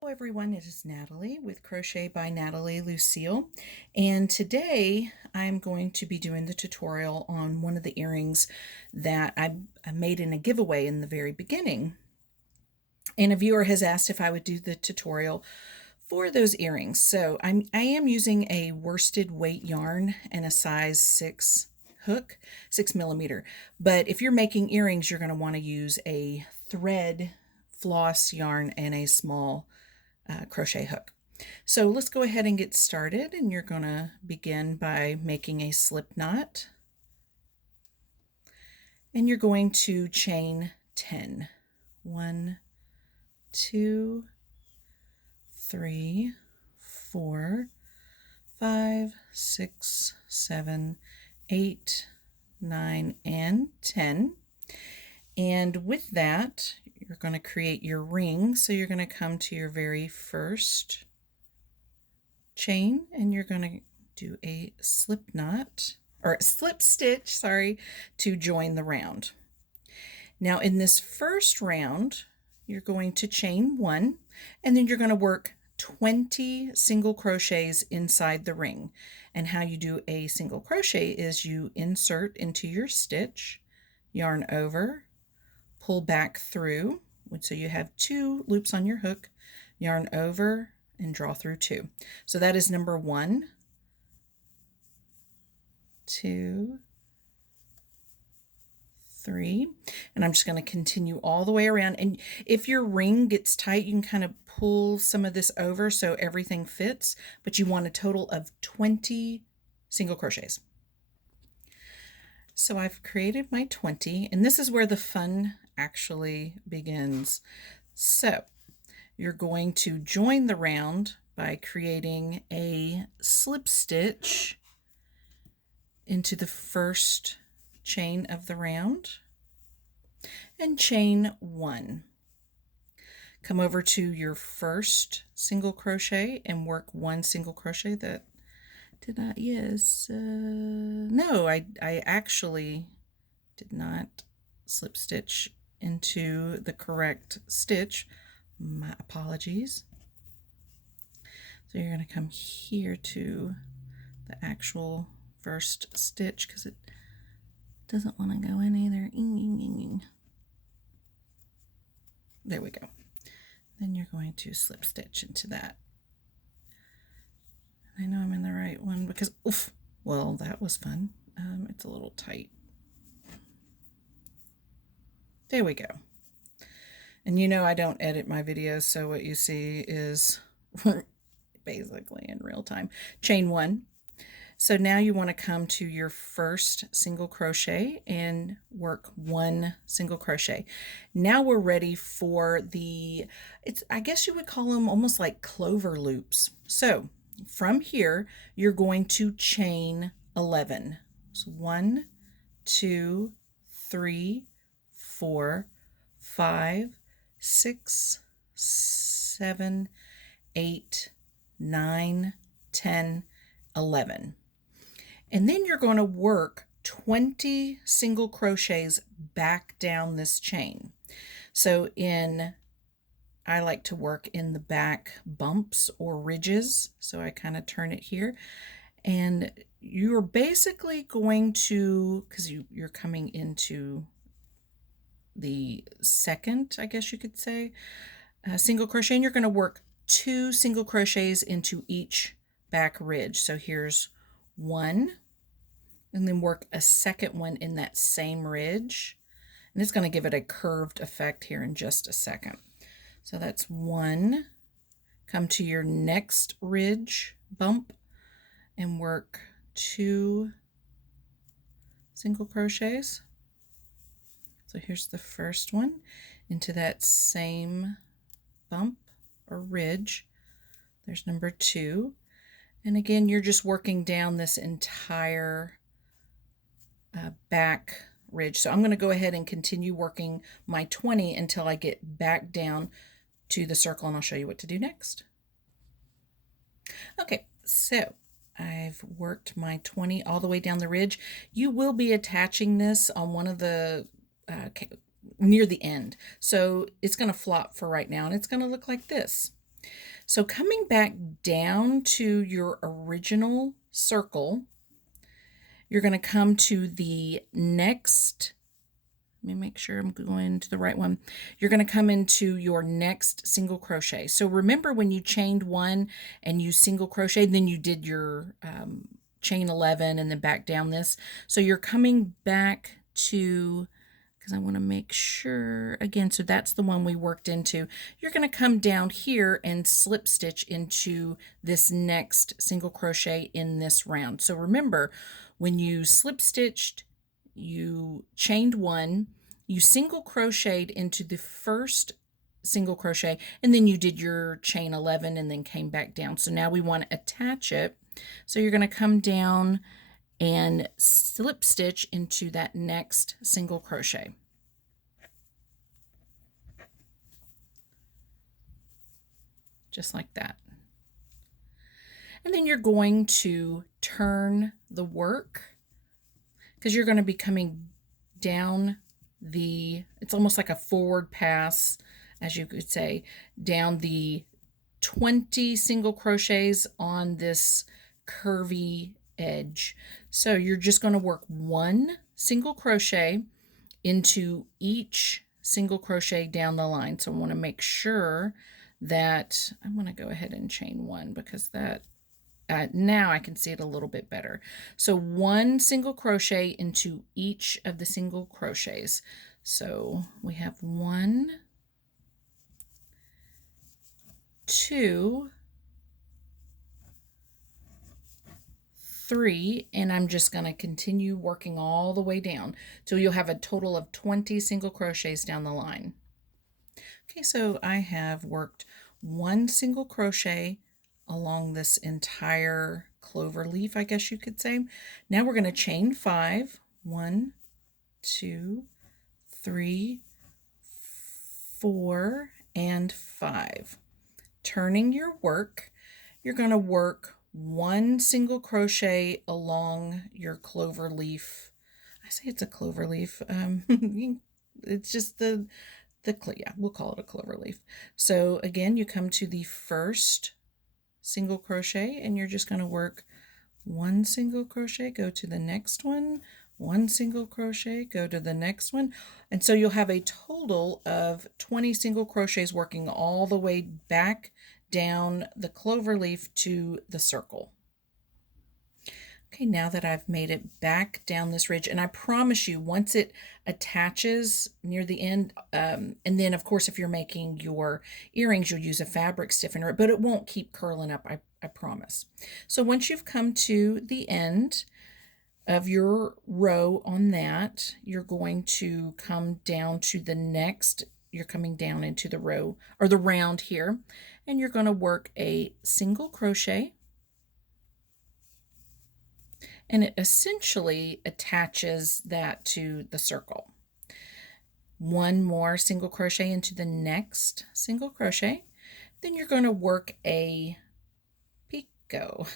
Hello everyone, it is Natalie with Crochet by NatalieLucille, and today I'm going to be doing the tutorial on one of the earrings that I made in a giveaway in the very beginning. And a viewer has asked if I would do the tutorial for those earrings. So I am using a worsted weight yarn and a size 6 hook, 6mm. But if you're making earrings, you're going to want to use a thread floss yarn and a small crochet hook. So let's go ahead and get started, and you're going to begin by making a slip knot, and you're going to chain 10. 1, 2, 3, 4, 5, 6, 7, 8, 9, and 10. And with that, you're going to create your ring. So you're going to come to your very first chain, and you're going to do a slip knot, or a slip stitch, sorry, to join the round. Now in this first round, you're going to chain 1, and then you're going to work 20 single crochets inside the ring. And how you do a single crochet is you insert into your stitch, yarn over, pull back through, so you have 2 loops on your hook, yarn over, and draw through 2. So that is number 1, 2, 3, and I'm just going to continue all the way around. And if your ring gets tight, you can kind of pull some of this over so everything fits, but you want a total of 20 single crochets. So I've created my 20, and this is where the fun actually begins. So you're going to join the round by creating a slip stitch into the first chain of the round and chain 1. Come over to your first single crochet and work 1 single crochet. That did not, yes, no, I actually did not slip stitch into the correct stitch. My apologies. So you're going to come here to the actual first stitch because it doesn't want to go in either. There we go. Then you're going to slip stitch into that. I know I'm in the right one because, oof, well, that was fun. It's a little tight. There we go. And you know I don't edit my videos, so what you see is basically in real time. Chain 1. So now you want to come to your first single crochet and work 1 single crochet. Now we're ready for I guess you would call them almost like clover loops. So from here, you're going to chain 11. So 1, 2, 3, 4, 5, 6, 7, 8, 9, 10, 11. And then you're going to work 20 single crochets back down this chain. So I like to work in the back bumps or ridges. So I kind of turn it here. And you're basically going to, because you're coming into the second, I guess you could say, single crochet, and you're going to work 2 single crochets into each back ridge. So here's 1, and then work a second one in that same ridge, and it's going to give it a curved effect here in just a second. So that's 1. Come to your next ridge bump and work 2 single crochets. So here's the first one into that same bump or ridge. There's number 2. And again, you're just working down this entire back ridge. So I'm going to go ahead and continue working my 20 until I get back down to the circle, and I'll show you what to do next. Okay, so I've worked my 20 all the way down the ridge. You will be attaching this on one of the near the end. So it's going to flop for right now, and it's going to look like this. So coming back down to your original circle, you're going to come to the next, let me make sure I'm going to the right one. You're going to come into your next single crochet. So remember when you chained one and you single crocheted, then you did your chain 11 and then back down this. So you're coming back to, because I want to make sure, again, so that's the one we worked into. You're going to come down here and slip stitch into this next single crochet in this round. So remember, when you slip stitched, you chained one, you single crocheted into the first single crochet, and then you did your chain 11 and then came back down. So now we want to attach it. So you're going to come down and slip stitch into that next single crochet. Just like that. And then you're going to turn the work, because you're going to be coming down the, it's almost like a forward pass, as you could say, down the 20 single crochets on this curvy edge. So you're just going to work one single crochet into each single crochet down the line. So I want to make sure that I'm going to go ahead and chain one, because that now I can see it a little bit better. So one single crochet into each of the single crochets. So we have 1, 2, 3, and I'm just going to continue working all the way down till you'll have a total of 20 single crochets down the line. Okay, so I have worked one single crochet along this entire clover leaf, I guess you could say. Now we're going to chain 5. 1, 2, 3, 4, and 5. Turning your work, you're going to work one single crochet along your clover leaf. I say it's a clover leaf. It's just yeah, we'll call it a clover leaf. So again, you come to the first single crochet and you're just going to work one single crochet, go to the next one, one single crochet, go to the next one, and so you'll have a total of 20 single crochets working all the way back down the clover leaf to the circle. Okay, now that I've made it back down this ridge, and I promise you, once it attaches near the end, and then of course if you're making your earrings, you'll use a fabric stiffener, but it won't keep curling up, I promise. So once you've come to the end of your row on that, you're going to come down to the next, you're coming down into the row, or the round here, and you're going to work a single crochet, and it essentially attaches that to the circle. One more single crochet into the next single crochet, then you're going to work a picot.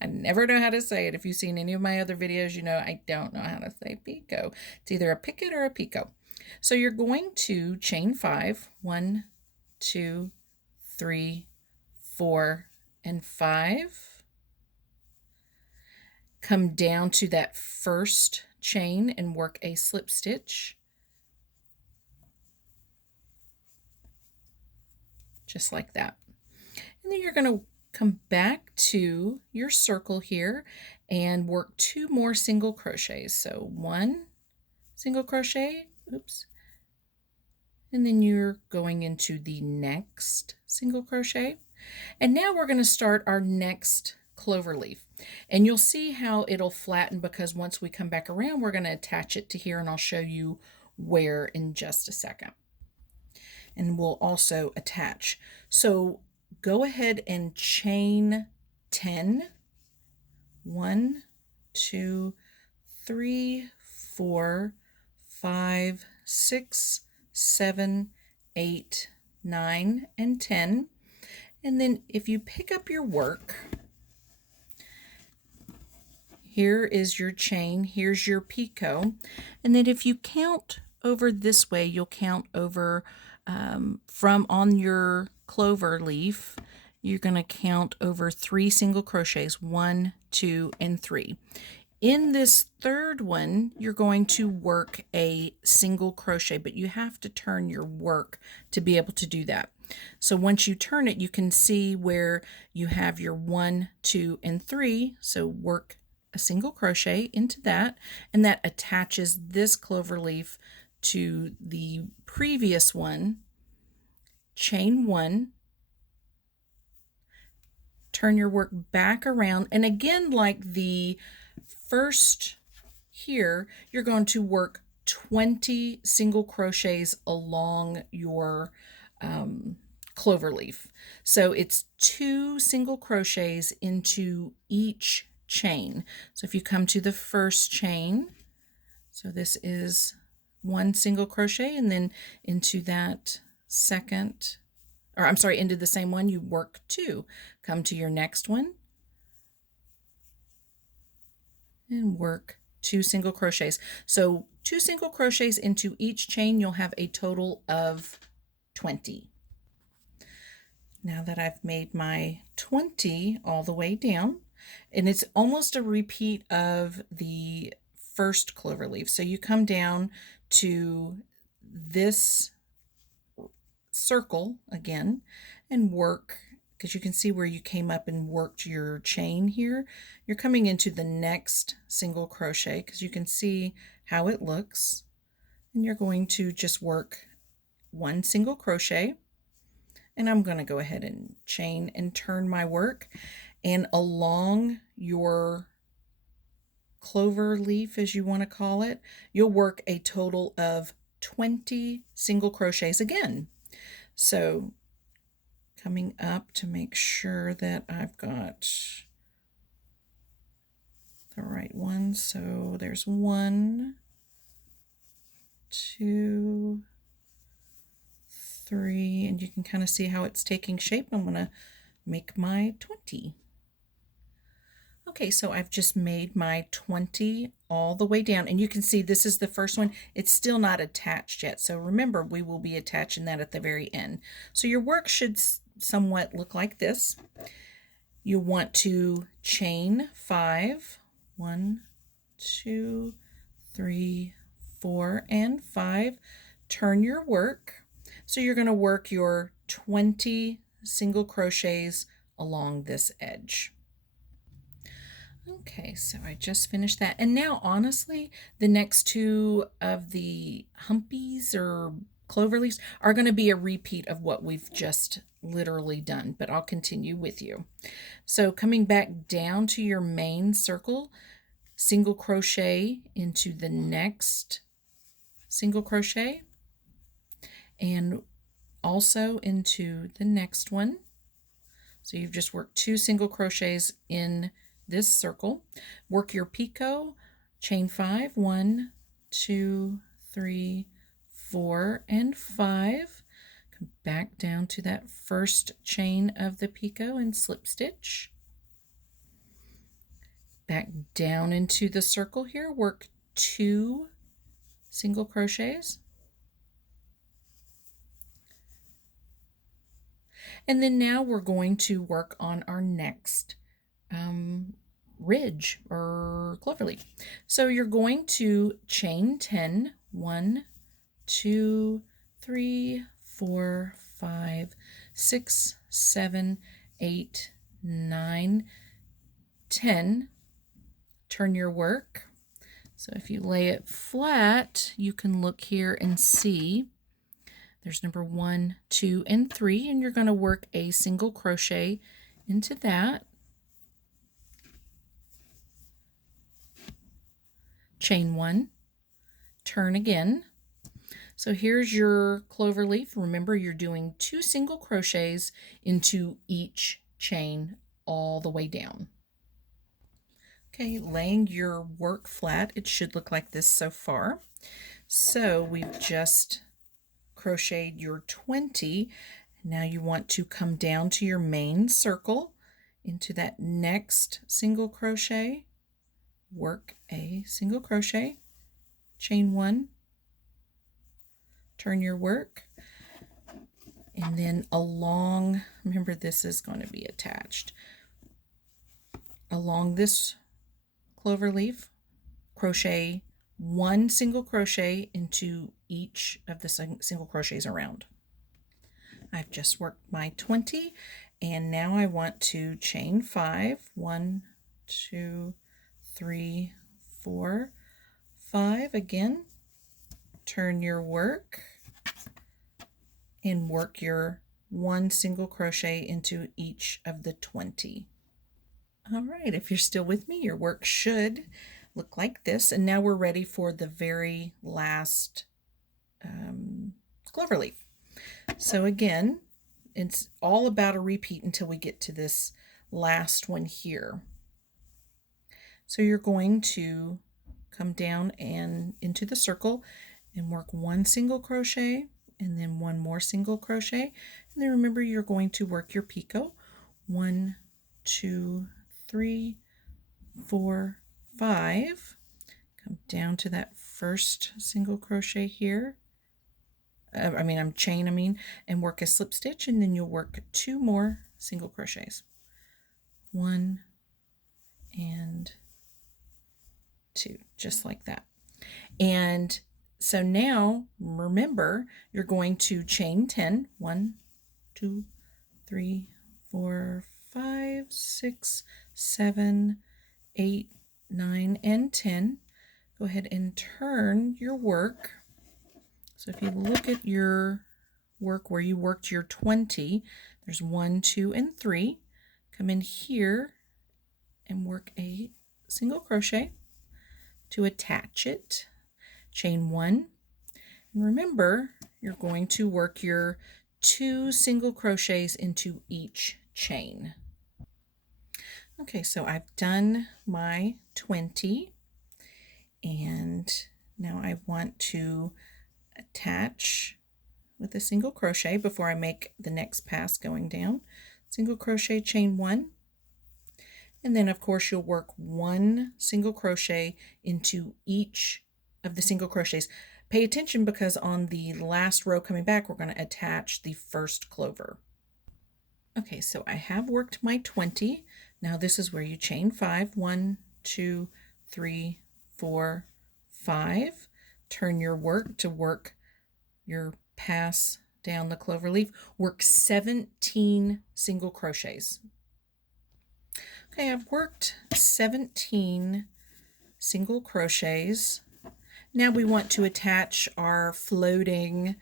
I never know how to say it. If you've seen any of my other videos, you know I don't know how to say picot. It's either a picot or a picot. So you're going to chain 5, 1, 2, 3, 4, and 5. Come down to that first chain and work a slip stitch, just like that. And then you're going to come back to your circle here and work 2 more single crochets. So 1 single crochet, oops, and then you're going into the next single crochet. And now we're going to start our next clover leaf, and you'll see how it'll flatten, because once we come back around we're going to attach it to here, and I'll show you where in just a second. And we'll also attach. So go ahead and chain 10. 1, 2, 3, 4, 5, 6, 7, 8, 9, and 10. And then if you pick up your work, here is your chain, here's your picot, and then if you count over this way, you'll count over from on your clover leaf, you're going to count over 3 single crochets, 1, 2, and 3. In this third one, you're going to work a single crochet, but you have to turn your work to be able to do that. So once you turn it, you can see where you have your 1, 2, and 3. So work a single crochet into that, and that attaches this clover leaf to the previous one. Chain 1, turn your work back around, and again, like the first here, you're going to work 20 single crochets along your clover leaf. So it's 2 single crochets into each chain. So if you come to the first chain, so this is 1 single crochet, and then into that second, or I'm sorry, into the same one, you work 2. Come to your next one and work 2 single crochets. So 2 single crochets into each chain, you'll have a total of 20. Now that I've made my 20 all the way down, and it's almost a repeat of the first clover leaf. So you come down to this circle again and work, because you can see where you came up and worked your chain here. You're coming into the next single crochet because you can see how it looks, and you're going to just work 1 single crochet, and I'm going to go ahead and chain and turn my work, and along your clover leaf, as you want to call it, you'll work a total of 20 single crochets again. So coming up to make sure that I've got the right one. So there's 1, 2, 3, and you can kind of see how it's taking shape. I'm going to make my 20. Okay, so I've just made my 20 all the way down, and you can see this is the first one. It's still not attached yet, so remember, we will be attaching that at the very end. So your work should somewhat look like this. You want to chain 5, 1, 2, 3, 4, and 5. Turn your work. So you're going to work your 20 single crochets along this edge. Okay, so I just finished that. And now, honestly, the next 2 of the humpies or clover leaves are going to be a repeat of what we've just literally done, but I'll continue with you. So coming back down to your main circle, single crochet into the next single crochet, and also into the next one. So you've just worked 2 single crochets in this circle. Work your picot, chain 5, 1, 2, 3, 4, and 5. Come back down to that first chain of the picot and slip stitch. Back down into the circle here, work 2 single crochets. And then now we're going to work on our next ridge or clover leaf. So you're going to chain 10, 1, 2, 3, 4, 5, 6, 7, 8, 9, 10. Turn your work. So if you lay it flat, you can look here and see there's number 1, 2, and 3, and you're going to work a single crochet into that. Chain 1, turn again. So here's your clover leaf. Remember, you're doing 2 single crochets into each chain all the way down. Okay, laying your work flat, it should look like this so far. So we've just crocheted your 20. Now you want to come down to your main circle into that next single crochet, work a single crochet, chain 1, turn your work, And then along, remember this is going to be attached, along this clover leaf, crochet 1 single crochet into each of the single crochets around. I've just worked my 20, and now I want to chain 5. 1, 2, 3, 4, 5. Again, turn your work and work your 1 single crochet into each of the 20. All right, if you're still with me, your work should look like this. And now we're ready for the very last clover leaf. So again, it's all about a repeat until we get to this last one here. So you're going to come down and into the circle and work 1 single crochet and then 1 more single crochet. And then remember, you're going to work your picot. 1, 2, 3, 4, 5. Come down to that first single crochet here. Chain, and work a slip stitch, and then you'll work 2 more single crochets. 1 and 2, just like that. And so now, remember, you're going to chain 10. 1, 2, 3, 4, 5, 6, 7, 8, 9, and 10. Go ahead and turn your work. So if you look at your work where you worked your 20, there's 1, 2, and 3. Come in here and work a single crochet to attach it. Chain 1. And remember, you're going to work your 2 single crochets into each chain. Okay, so I've done my 20, and now I want to attach with a single crochet before I make the next pass going down. Single crochet, chain 1, and then of course you'll work 1 single crochet into each of the single crochets. Pay attention, because on the last row coming back we're going to attach the first clover. Okay, so I have worked my 20. Now this is where you chain 5. 1, 2, 3, 4, 5. Turn your work to work your pass down the clover leaf. Work 17 single crochets. Okay, I've worked 17 single crochets. Now we want to attach our floating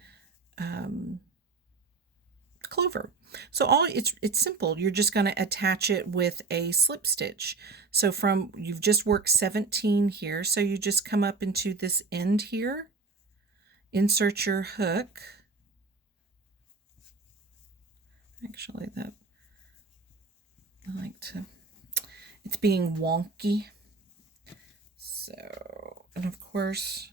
clover. So it's simple. You're just going to attach it with a slip stitch. So you've just worked 17 here, so you just come up into this end here, insert your hook. Actually, it's being wonky. So, and of course,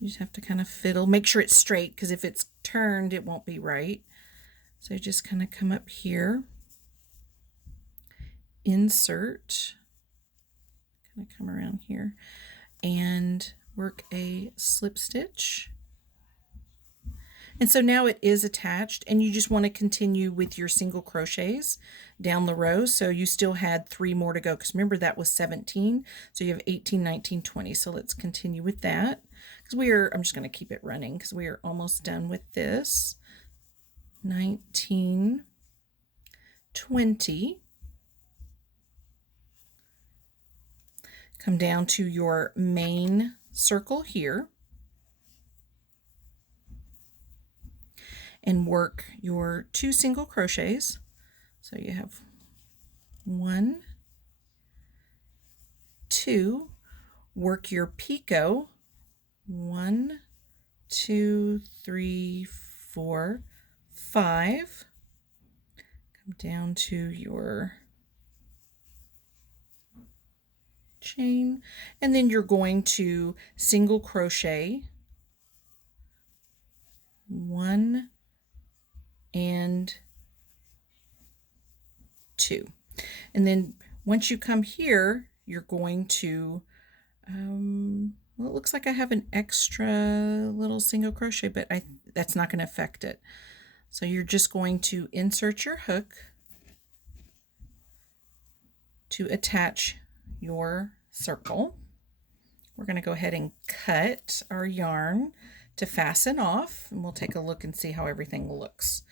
you just have to kind of fiddle, make sure it's straight, because if it's turned, it won't be right. So just kind of come up here, insert, kind of come around here, and work a slip stitch. And so now it is attached, and you just want to continue with your single crochets down the row. So you still had 3 more to go, because remember that was 17. So you have 18, 19, 20. So let's continue with that, because I'm just going to keep it running because we are almost done with this. 19, 20. Come down to your main circle here and work your 2 single crochets. So you have 1, 2, work your picot. 1, 2, 3, 4, 5. Come down to your chain, and then you're going to single crochet 1 and 2, and then once you come here, you're going to Well, it looks like I have an extra little single crochet, but that's not going to affect it. So you're just going to insert your hook to attach your circle. We're going to go ahead and cut our yarn to fasten off, and we'll take a look and see how everything looks.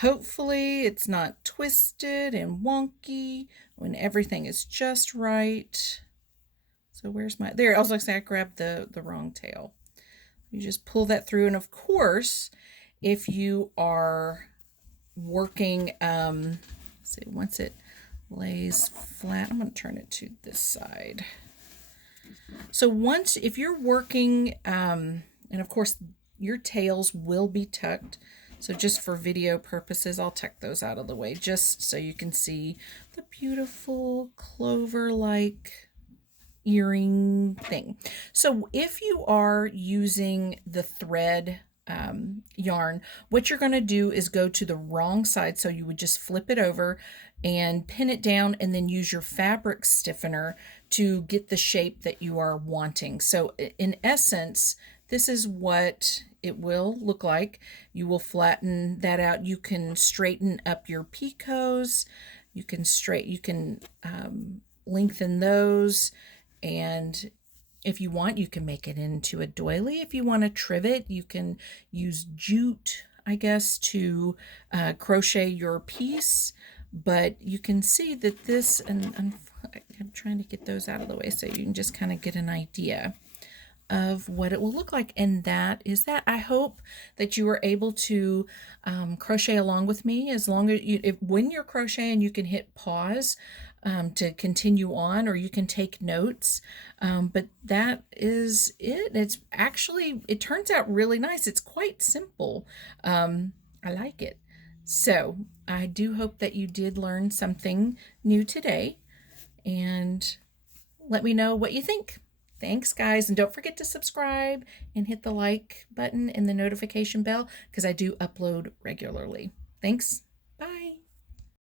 Hopefully it's not twisted and wonky when everything is just right. So where's my, there, I was like saying I grabbed the wrong tail. You just pull that through, and of course, if you are working, let's see, once it lays flat, I'm going to turn it to this side. So once, if you're working, and of course your tails will be tucked, so just for video purposes, I'll tuck those out of the way just so you can see the beautiful clover-like earring thing. So if you are using the thread yarn, what you're going to do is go to the wrong side. So you would just flip it over and pin it down, and then use your fabric stiffener to get the shape that you are wanting. So in essence, this is what it will look like. You will flatten that out. You can straighten up your picots. You can lengthen those, and if you want, you can make it into a doily. If you want to trivet, you can use jute, I guess, to crochet your piece. But you can see that this, and I'm trying to get those out of the way so you can just kind of get an idea of what it will look like. And that is that. I hope that you are able to crochet along with me, as long as when you're crocheting, you can hit pause to continue on, or you can take notes. But that is it. It's actually, it turns out really nice. It's quite simple. I like it. So I do hope that you did learn something new today, and let me know what you think. Thanks, guys, and don't forget to subscribe and hit the like button and the notification bell, because I do upload regularly. Thanks.